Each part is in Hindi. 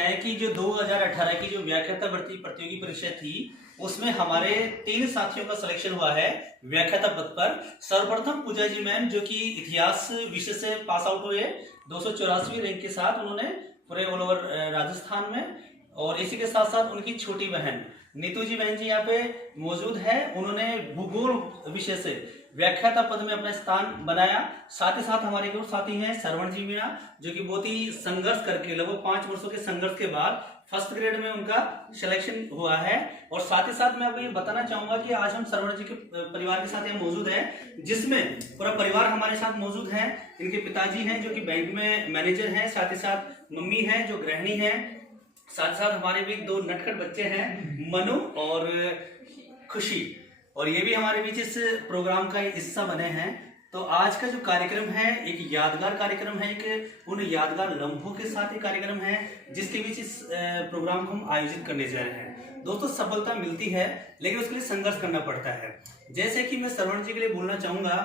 है कि जो 2018 की जो व्याख्याता भर्ती प्रतियोगी परीक्षा थी उसमें हमारे 3 साथियों का सिलेक्शन हुआ है व्याख्याता पद पर। सर्वप्रथम पूजा जी मैम जो कि इतिहास विषय से पास आउट हुए 284वीं रैंक के साथ, उन्होंने पूरे ऑल ओवर राजस्थान में। और इसी के साथ साथ उनकी छोटी बहन नीतू जी बहन जी यहाँ पे मौजूद है, उन्होंने भूगोल विषय से व्याख्याता पद में अपना स्थान बनाया। साथ ही साथ हमारे ग्रुप साथी हैं श्रवण जी मीणा जो कि बहुत ही संघर्ष करके लगभग 5 वर्षों के संघर्ष के बाद फर्स्ट ग्रेड में उनका सिलेक्शन हुआ है। और साथ ही साथ मैं आपको ये बताना चाहूंगा कि आज हम श्रवण जी के परिवार के साथ यहाँ मौजूद है, जिसमें पूरा परिवार हमारे साथ मौजूद है। इनके पिताजी हैं जो कि बैंक में मैनेजर हैं, साथ ही साथ मम्मी है जो गृहिणी है, साथ साथ हमारे भी 2 नटखट बच्चे हैं मनु और खुशी, और ये भी हमारे बीच इस प्रोग्राम का हिस्सा बने हैं। तो आज का जो कार्यक्रम है एक यादगार कार्यक्रम है, एक उन यादगार लम्हों के साथ एक कार्यक्रम है जिसके बीच इस प्रोग्राम को हम आयोजित करने जा रहे हैं। दोस्तों सफलता मिलती है लेकिन उसके लिए संघर्ष करना पड़ता है। जैसे कि मैं श्रवण जी के लिए बोलना चाहूंगा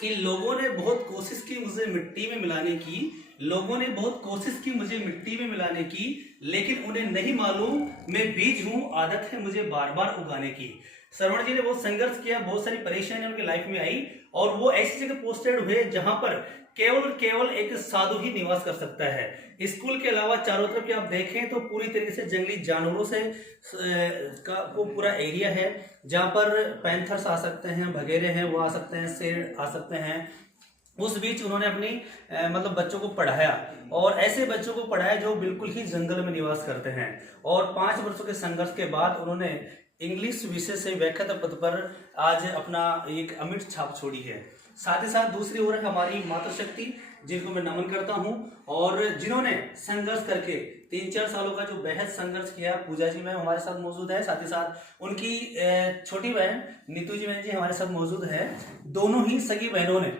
कि लोगों ने बहुत कोशिश की मुझे मिट्टी में मिलाने की, लोगों ने बहुत कोशिश की मुझे मिट्टी में मिलाने की, लेकिन उन्हें नहीं मालूम मैं बीज हूं, आदत है मुझे बार बार उगाने की। श्रवण जी ने बहुत संघर्ष किया, बहुत सारी परेशानियां उनकी लाइफ में आई और वो ऐसी जगह पोस्टेड हुए जहां पर केवल एक साधु ही निवास कर सकता है। स्कूल के अलावा चारों तरफ आप देखें तो पूरी तरीके से जंगली जानवरों से का वो पूरा एरिया है जहां पर पैंथर्स आ सकते हैं, भगेरे हैं वो आ सकते हैं, शेर आ सकते हैं। उस बीच उन्होंने अपनी मतलब बच्चों को पढ़ाया और ऐसे बच्चों को पढ़ाया जो बिल्कुल ही जंगल में निवास करते हैं। और 5 वर्षों के संघर्ष के बाद उन्होंने इंग्लिश विषय से व्याख्याता पद पर आज अपना एक अमिट छाप छोड़ी है। साथ ही साथ दूसरी ओर है हमारी मातृशक्ति जिनको मैं नमन करता हूं और जिन्होंने संघर्ष करके 3-4 सालों का जो बेहद संघर्ष किया। पूजा जी मैम हमारे साथ मौजूद है, साथ ही साथ उनकी छोटी बहन नीतू जी बहन जी हमारे साथ मौजूद है। दोनों ही सगी बहनों ने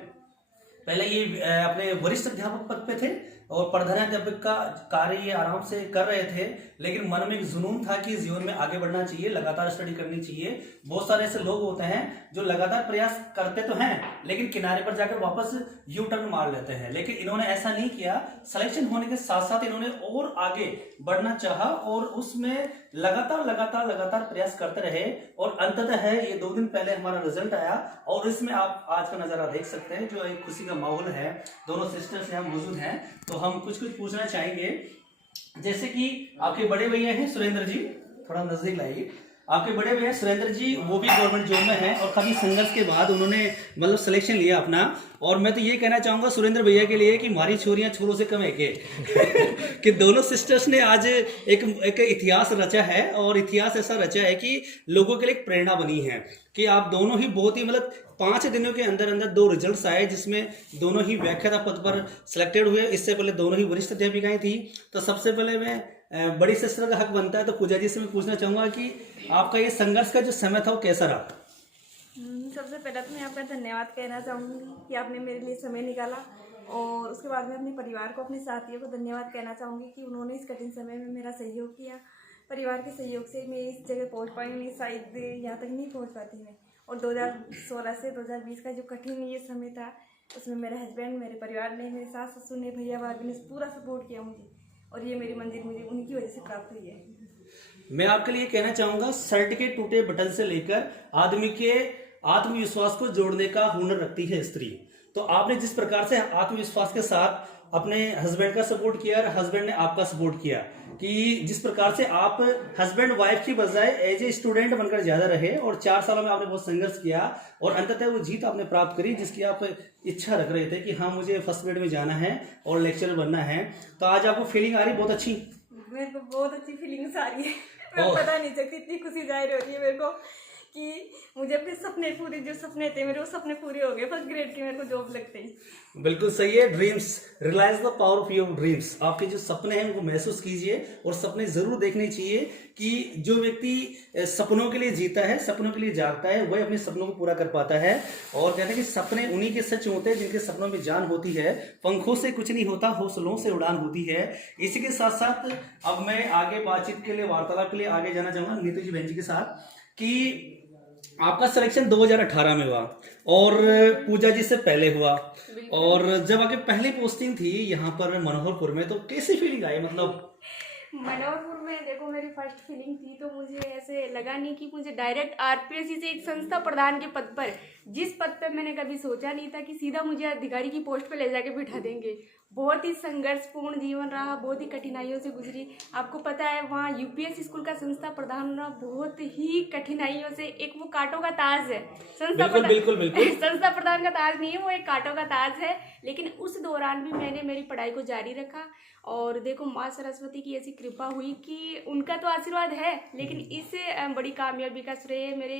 पहले ये अपने वरिष्ठ अध्यापक पद पे थे और प्रधानाध्यापक का कार्य ये आराम से कर रहे थे, लेकिन मन में एक जुनून था कि जीवन में आगे बढ़ना चाहिए, लगातार स्टडी करनी चाहिए। बहुत सारे ऐसे लोग होते हैं जो लगातार प्रयास करते तो हैं लेकिन किनारे पर जाकर वापस यू टर्न मार लेते हैं, लेकिन इन्होंने ऐसा नहीं किया। सिलेक्शन होने के साथ साथ इन्होंने और आगे बढ़ना चाहा और उसमें लगातार प्रयास करते रहे और अंततः है ये 2 दिन पहले हमारा रिजल्ट आया और इसमें आप आज का नजारा देख सकते हैं जो एक खुशी का माहौल है। दोनों सिस्टर्स यहाँ मौजूद हैं तो हम कुछ पूछना चाहेंगे। जैसे कि आपके बड़े भैया हैं सुरेंद्र जी, थोड़ा नजदीक लाइए। आपके बड़े भैया सुरेंद्र जी वो भी गवर्नमेंट जॉब में हैं और काफी संघर्ष के बाद उन्होंने मतलब सिलेक्शन लिया अपना। और मैं तो ये कहना चाहूंगा सुरेंद्र भैया के लिए कि हमारी छोरियां छोरों से कम है के कि दोनों सिस्टर्स ने आज एक इतिहास रचा है और इतिहास ऐसा रचा है कि लोगों के लिए एक प्रेरणा बनी है कि आप दोनों ही बहुत ही मतलब 5 दिनों के अंदर 2 रिजल्ट्स आए जिसमें दोनों ही व्याख्याता पद पर सिलेक्टेड हुए। इससे पहले दोनों ही वरिष्ठ अध्यापिकाएं थी। तो सबसे पहले मैं बड़ी सिस्टर का हक बनता है तो पूजा जी से मैं पूछना चाहूंगा कि आपका ये संघर्ष का जो समय था वो कैसा रहा? सबसे पहले तो मैं आपका धन्यवाद कहना चाहूँगी कि आपने मेरे लिए समय निकाला और उसके बाद में अपने परिवार को, अपने साथियों को धन्यवाद कहना चाहूँगी कि उन्होंने इस कठिन समय में मेरा सहयोग किया। परिवार के सहयोग से मैं इस जगह पहुँच पाई, नहीं शायद यहाँ तक नहीं पहुँच पाती मैं। और 2016 से 2020 का जो कठिन ये समय था उसमें मेरे हस्बैंड, मेरे परिवार ने, मेरे सास ससुर ने, भैया भाभी ने पूरा सपोर्ट किया मुझे और ये मेरी मंजिल मुझे उनकी वजह से प्राप्त हुई है। मैं आपके लिए कहना चाहूंगा शर्ट के टूटे बटन से लेकर आदमी के आत्मविश्वास को जोड़ने का हुनर रखती है स्त्री। तो आपने जिस प्रकार से आत्मविश्वास के साथ अपने हस्बैंड का सपोर्ट किया और हस्बैंड ने आपका सपोर्ट किया कि जिस प्रकार से आप हस्बैंड वाइफ की बजाय एज ए स्टूडेंट बनकर ज्यादा रहे और 4 सालों में आपने बहुत संघर्ष किया और अंततः वो जीत आपने प्राप्त करी जिसकी आप इच्छा रख रहे थे कि हाँ मुझे फर्स्ट ग्रेड में जाना है और लेक्चरर बनना है। तो आज आपको फीलिंग आ रही बहुत अच्छी? मेरे को बहुत अच्छी फीलिंग्स आ रही है। मैं पता नहीं सकती, इतनी खुशी जाहिर हो रही है मेरे को कि मुझे अपने सपने पूरे, जो सपने थे मेरे वो सपने पूरे हो गए फर्स्ट ग्रेड की मेरे को जॉब लगते ही। बिल्कुल सही है। Dreams, realise the power of your dreams. आपके जो सपने हैं उनको महसूस कीजिए और सपने जरूर देखने चाहिए कि जो व्यक्ति सपनों के लिए जीता है, सपनों के लिए जागता है, वह अपने सपनों को पूरा कर पाता है। और कहते हैं कि सपने उन्हीं के सच होते हैं जिनके सपनों में जान होती है। पंखों से कुछ नहीं होता, हौसलों से उड़ान होती है। इसी के साथ साथ अब मैं आगे बातचीत के लिए, वार्तालाप के लिए आगे जाना चाहूंगा नीतू जी बहन जी के साथ कि आपका सिलेक्शन 2018 में हुआ और पूजा जी से पहले हुआ और जब आपकी पहली पोस्टिंग थी यहाँ पर मनोहरपुर में तो कैसी फीलिंग आई? मतलब मनोहरपुर में देखो मेरी फर्स्ट फीलिंग थी तो मुझे ऐसे लगा नहीं कि मुझे डायरेक्ट आरपीएससी से एक संस्था प्रधान के पद पर, जिस पद पर मैंने कभी सोचा नहीं था कि सीधा मुझे अधिकारी की पोस्ट पे ले जाके बिठा देंगे। बहुत ही संघर्षपूर्ण जीवन रहा, बहुत ही कठिनाइयों से गुजरी। आपको पता है वहाँ यूपीएससी स्कूल का संस्था प्रधान होना बहुत ही कठिनाइयों से, एक वो कांटों का ताज है। संस्था बिल्कुल बिल्कुल बिल्कुल संस्था प्रधान का ताज नहीं है, वो एक कांटों का ताज है। लेकिन उस दौरान भी मैंने मेरी पढ़ाई को जारी रखा और देखो माँ सरस्वती की ऐसी कृपा हुई कि उनका तो आशीर्वाद है, लेकिन इससे बड़ी कामयाबी का श्रेय मेरे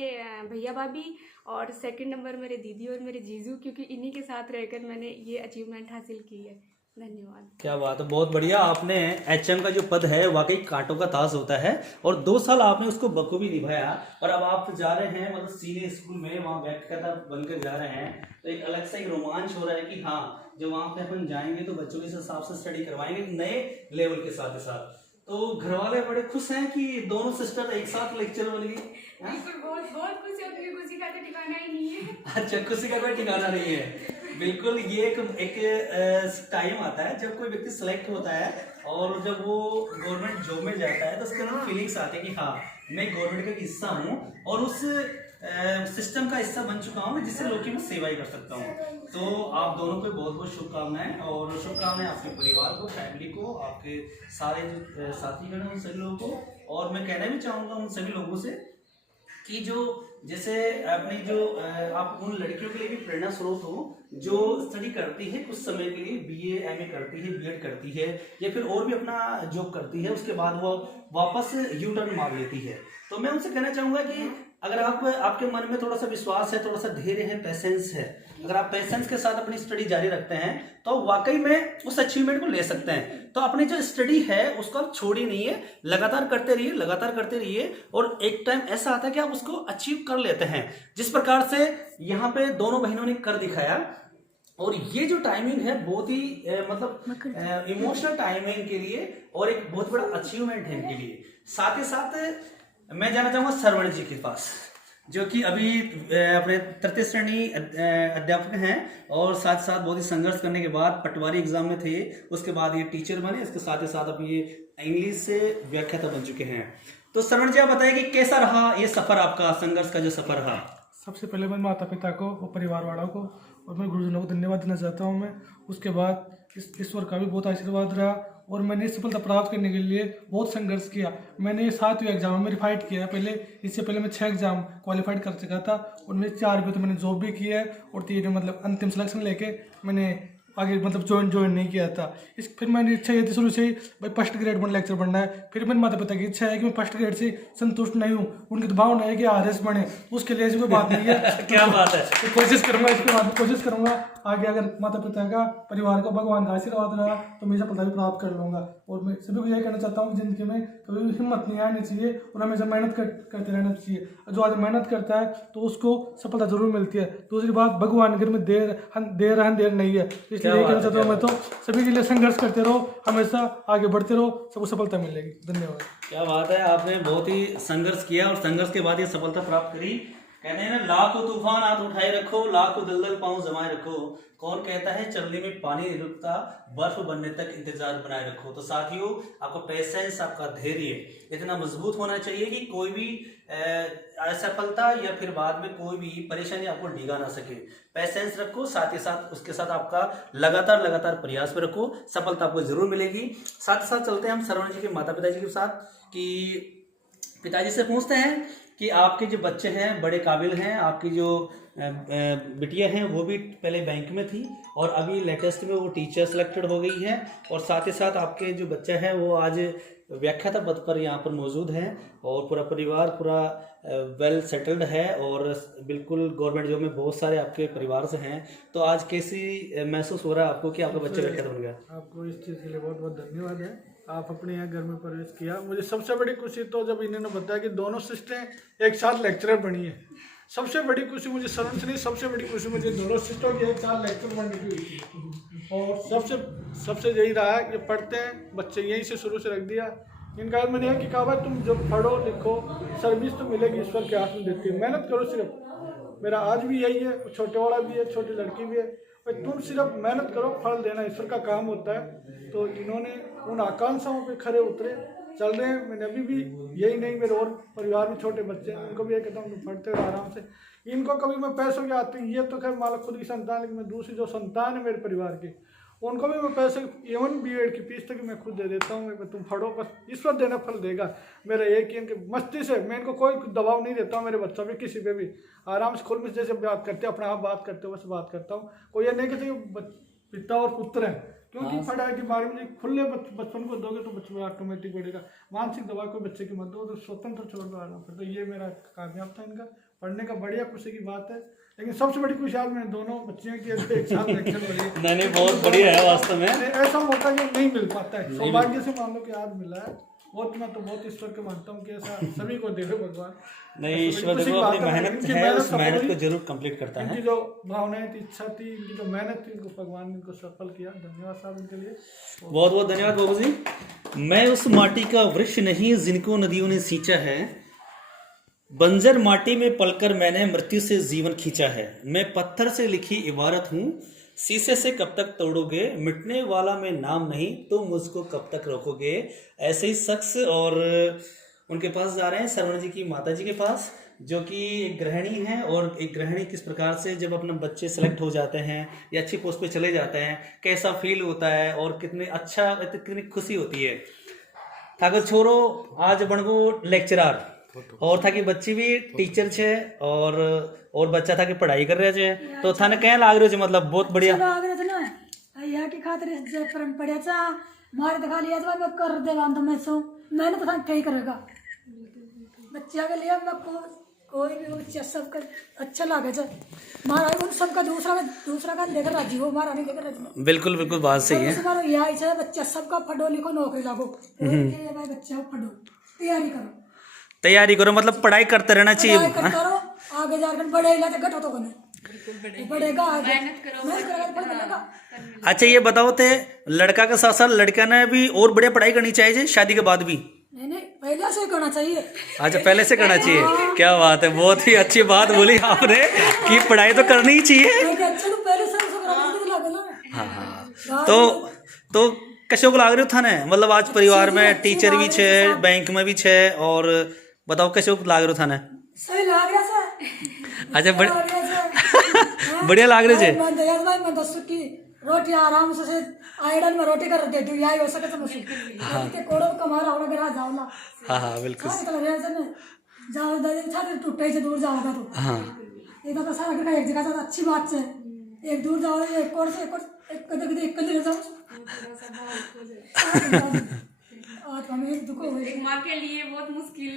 भैया भाभी और सेकंड नंबर मेरे दीदी और मेरे जीजू, क्योंकि इन्हीं के साथ रहकर मैंने ये अचीवमेंट हासिल की है। धन्यवाद। क्या बात है, बहुत बढ़िया। आपने एचएम का जो पद है वाकई कांटों का ताज होता है और 2 साल आपने उसको बखूबी निभाया और अब आप जा रहे हैं मतलब सीनियर स्कूल में, वहाँ व्याख्याता बनकर जा रहे हैं, तो एक अलग सा ही रोमांच हो रहा है कि हाँ जब वहाँ पे अपन जाएंगे तो बच्चों के हिसाब से स्टडी करवाएंगे नए लेवल के साथ साथ। तो घर वाले बड़े खुश हैं कि दोनों सिस्टर एक साथ लेक्चर बन गई। बिल्कुल, बहुत बहुत खुशी होती है, खुशी का तो ठिकाना ही नहीं है। अच्छा, खुशी का कोई ठिकाना नहीं है। बिल्कुल, ये एक टाइम आता है जब कोई व्यक्ति सिलेक्ट होता है और जब वो गवर्नमेंट जॉब में जाता है तो उसके अंदर फीलिंग्स आती है कि हाँ मैं गवर्नमेंट का हिस्सा हूँ और उस सिस्टम का हिस्सा बन चुका हूँ जिससे लोगों की मैं सेवा ही कर सकता हूँ। तो आप दोनों को बहुत बहुत शुभकामनाएं और शुभकामनाएं आपके परिवार को, फैमिली को, आपके सारे जो साथीगण हैं उन सभी लोगों को। और मैं कहना भी चाहूँगा उन सभी लोगों से कि जो जैसे अपनी जो आप उन लड़कियों के लिए भी प्रेरणा स्रोत हो जो स्टडी करती है कुछ समय के लिए, बीए एमए करती है, बीएड करती है या फिर और भी अपना जॉब करती है, उसके बाद वो वापस यू टर्न मार लेती है। तो मैं उनसे कहना चाहूँगा कि अगर आपके मन में थोड़ा सा विश्वास है, थोड़ा सा धैर्य है, पेशेंस है, अगर आप पेशेंस के साथ अपनी स्टडी जारी रखते हैं तो वाकई में उस अचीवमेंट को ले सकते हैं। तो अपनी जो स्टडी है उसको आप छोड़ी नहीं है, लगातार करते रहिए, लगातार करते रहिए और एक टाइम ऐसा आता है कि आप उसको अचीव कर लेते हैं, जिस प्रकार से यहाँ पे दोनों बहनों ने कर दिखाया। और ये जो टाइमिंग है बहुत ही मतलब इमोशनल टाइम है इनके लिए और एक बहुत बड़ा अचीवमेंट है इनके लिए। साथ ही साथ मैं जाना चाहूंगा सरवण जी के पास, जो कि अभी अपने तृतीय श्रेणी अध्यापक हैं और साथ साथ बहुत ही संघर्ष करने के बाद पटवारी एग्जाम में थे, उसके बाद ये टीचर बने, इसके साथ ही साथ अभी ये इंग्लिश से व्याख्याता बन चुके हैं। तो सरवण जी आप बताइए कि कैसा रहा ये सफर आपका, संघर्ष का जो सफर रहा? सबसे पहले मैं माता पिता को और परिवार वालों को और मेरे गुरुजनों को धन्यवाद देना चाहता हूँ मैं। उसके बाद ईश्वर का भी बहुत आशीर्वाद रहा और मैंने सफलता प्राप्त करने के लिए बहुत संघर्ष किया। मैंने 7वें एग्जाम में रिफाइट किया पहले, इससे पहले मैं 6 एग्जाम क्वालिफाइड कर चुका था और मेरे 4 में तो मैंने जॉब भी किया है और 3 मतलब अंतिम सिलेक्शन लेके मैंने आगे मतलब ज्वाइन नहीं किया था। फिर मैंने इच्छा ये थी शुरू से ही भाई फर्स्ट ग्रेड में लेक्चर बनना है। फिर मेरे माता पिता की इच्छा है कि मैं फर्स्ट ग्रेड से संतुष्ट नहीं हूँ, उनकी तो भावना है कि आरएस बने, उसके लिए ऐसी कोई बात नहीं है। क्या बात है, कोशिश करूंगा, इसके बाद कोशिश करूंगा आगे अगर माता पिता का, परिवार का, भगवान का आशीर्वाद रहा तो मैं सफलता भी प्राप्त कर लूंगा। और मैं सभी को यही कहना चाहता हूँ जिंदगी में कभी भी हिम्मत नहीं आनी चाहिए और हमेशा मेहनत करते रहना चाहिए। जो आज मेहनत करता है तो उसको सफलता जरूर मिलती है। दूसरी बात, भगवान घर में देर नहीं है, इसलिए यही कहना चाहता हूँ मैं तो सभी के लिए संघर्ष करते रहो, हमेशा आगे बढ़ते रहो, सबको सफलता मिलेगी। धन्यवाद। क्या बात है, आपने बहुत ही संघर्ष किया और संघर्ष के बाद ये सफलता प्राप्त करी। कहते हैं ना, लाखों तूफान हाथ उठाए रखो, लाखों दलदल पांव जमाए रखो, कौन कहता है चलने में पानी नहीं रुकता, बर्फ बनने तक इंतजार बनाए रखो। तो साथियों, आपका पेशेंस, आपका धैर्य इतना मजबूत होना चाहिए कि कोई भी असफलता या फिर बाद में कोई भी परेशानी आपको डिगा ना सके। पेशेंस रखो, साथ ही साथ उसके साथ आपका लगातार प्रयास में रखो, सफलता आपको जरूर मिलेगी। साथ ही साथ चलते हैं हम सरवण जी के माता पिताजी के साथ कि पिताजी से पूछते हैं कि आपके जो बच्चे हैं बड़े काबिल हैं, आपकी जो बिटिया हैं वो भी पहले बैंक में थी और अभी लेटेस्ट में वो टीचर सेलेक्टेड हो गई है और साथ ही साथ आपके जो बच्चा है वो आज व्याख्याता पद पर यहाँ पर मौजूद हैं और पूरा परिवार पूरा वेल सेटल्ड है और बिल्कुल गवर्नमेंट जॉब में बहुत सारे आपके परिवार से हैं। तो आज कैसी महसूस हो रहा है आपको कि आपका बच्चा व्याख्याता बन गया? आपको इस चीज़ के लिए बहुत बहुत धन्यवाद है। आप अपने यहाँ घर में प्रवेश किया। मुझे सबसे बड़ी खुशी तो जब इन्होंने बताया कि दोनों सिस्टरें एक साथ लेक्चरर बनी है, सबसे बड़ी खुशी मुझे सरवण से नहीं, सबसे बड़ी खुशी मुझे दोनों सिस्टरों की एक साथ लेक्चर बनने की हुई थी। और सबसे यही रहा कि पढ़ते हैं बच्चे, यहीं से शुरू से रख दिया। इनका मैंने यह कि कहा भाई तुम जब पढ़ो लिखो सर्विस तो मिलेगी, ईश्वर के हाथ में देती है, मेहनत करो सिर्फ। मेरा आज भी यही है, छोटे वाला भी है, छोटी लड़की भी है भाई तुम सिर्फ मेहनत करो, फल देना ईश्वर का काम होता है। तो इन्होंने उन आकांक्षाओं पे खरे उतरे, चल रहे हैं। मैंने अभी भी यही नहीं, मेरे और परिवार में छोटे बच्चे हैं, उनको भी एक कदम पढ़ते हुए आराम से। इनको कभी मैं पैसों की आती, ये तो खैर मालिक खुद की संतान, लेकिन मैं दूसरी जो संतान है मेरे परिवार की, उनको भी मैं पैसे, इवन बीएड की फीस तक मैं खुद दे देता हूँ। मैं तुम पढ़ो, बस ईश्वर देना फल देगा। मेरा एक ही इनके मस्ती से, मैं इनको कोई दबाव नहीं देता हूँ। मेरे बच्चों पे किसी पे भी आराम से खुल में जैसे बात करते हैं, अपने आप बात करते हो, बस बात करता हूँ। कोई ये नहीं कहते पिता और पुत्र हैं, क्योंकि पढ़ाई के बारे में खुले बचपन को दोगे तो बच्चे ऑटोमेटिक बढ़ेगा। मानसिक दबाव कोई बच्चे की मत दो, तो स्वतंत्र छोड़ दो आराम से। तो ये मेरा कामयाब था इनका पढ़ने का, बढ़िया खुशी की बात है। लेकिन सबसे बड़ी खुशी आज मैंने दोनों बच्चियों की एक साथ लेक्चर बढ़ी। नहीं बहुत बढ़िया है वास्तव में। ऐसा मौका ये नहीं मिल पाता है, सौभाग्य से मान लो कि आज मिला है। बहुत मैं तो बहुत ईश्वर के मानता हूँ कि ऐसा सभी को दे दो भगवान। नहीं, ईश्वर देखो अपनी मेहनत है, उस मेहनत को जरूर कंप्लीट करता है। इनकी जो भावनाएं थी, इच्छा थी, इनकी जो मेहनत थी, इनको भगवान ने इनको सफल किया। धन्यवाद साहब इनके लिए, बहुत बहुत धन्यवाद बाबू जी। मैं उस माटी का वृक्ष नहीं जिनको नदियों ने सींचा है, बंजर माटी में पलकर मैंने मृत्यु से जीवन खींचा है। मैं पत्थर से लिखी इबारत हूँ, शीशे से कब तक तोड़ोगे, मिटने वाला मैं नाम नहीं तो मुझको कब तक रोकोगे। ऐसे ही शख्स और उनके पास जा रहे हैं, सरवण जी की माता जी के पास, जो कि एक गृहिणी हैं। और एक गृहिणी किस प्रकार से जब अपने बच्चे सेलेक्ट हो जाते हैं या अच्छी पोस्ट पे चले जाते हैं, कैसा फील होता है और कितनी अच्छा, कितनी खुशी होती है। ठाकुर छोरो आज बनगो लेक्चरार, और था कि बच्ची भी टीचर छे और बच्चा था कि पढ़ाई कर रहे छे। तो थाने क्या लाग रहे छे, मतलब बहुत बढ़िया लाग रहे थे ना या की खातिर जे परम पड़्याचा मारे दिखा लिया तो मैं कर देगा तो मैं सो मैंने तो क्या ही करेगा बच्चा के लिए। मैं कोई भी बच्चा सबका अच्छा लागे छे, मारा उन सबका दूसरा का लेकर राजी हो, मारा नहीं लेकर राजी। बिल्कुल बिल्कुल बात सही है। तुम्हारा यही है, बच्चा सबका पढ़ो लिखो नौकरी लागो, भाई बच्चा पढ़ो, तैयारी करो, मतलब पढ़ाई करते रहना चाहिए। करो आगे जाकर बड़े इलाज घटो तो बढ़ेगा, मेहनत करो। अच्छा ये बताओ थे, लड़का के साथ साथ लड़का ने भी और बढ़िया पढ़ाई करनी चाहिए शादी के बाद भी? नहीं पहले से करना चाहिए। अच्छा पहले से करना चाहिए, क्या बात है, बहुत ही अच्छी बात बोली आपने कि पढ़ाई तो करनी ही चाहिए। हाँ तो कशो को लाग रहे था ने, मतलब आज परिवार में टीचर भी छे, बैंक में भी छे, और बताओ कशो को लाग रहे था ने? सही लाग रहा है। अच्छा बढ़िया लाग रहे थे। मैं 10 की रोटी आराम से आयरन में रोटी कर देती हूँ, यही हो सके तो मुझे के कोड़ो कमारा होना गिरा जाओला। हाँ बिल्कुल जाओ छात्र टूटे से दूर जाओगा तो हाँ ये तो सारा घर का एक जगह से अच्छी बात है। एक दूर जाओ, एक कोड़ से एक कदे जाओ और हमें दुख हो गई, माँ के लिए बहुत मुश्किल।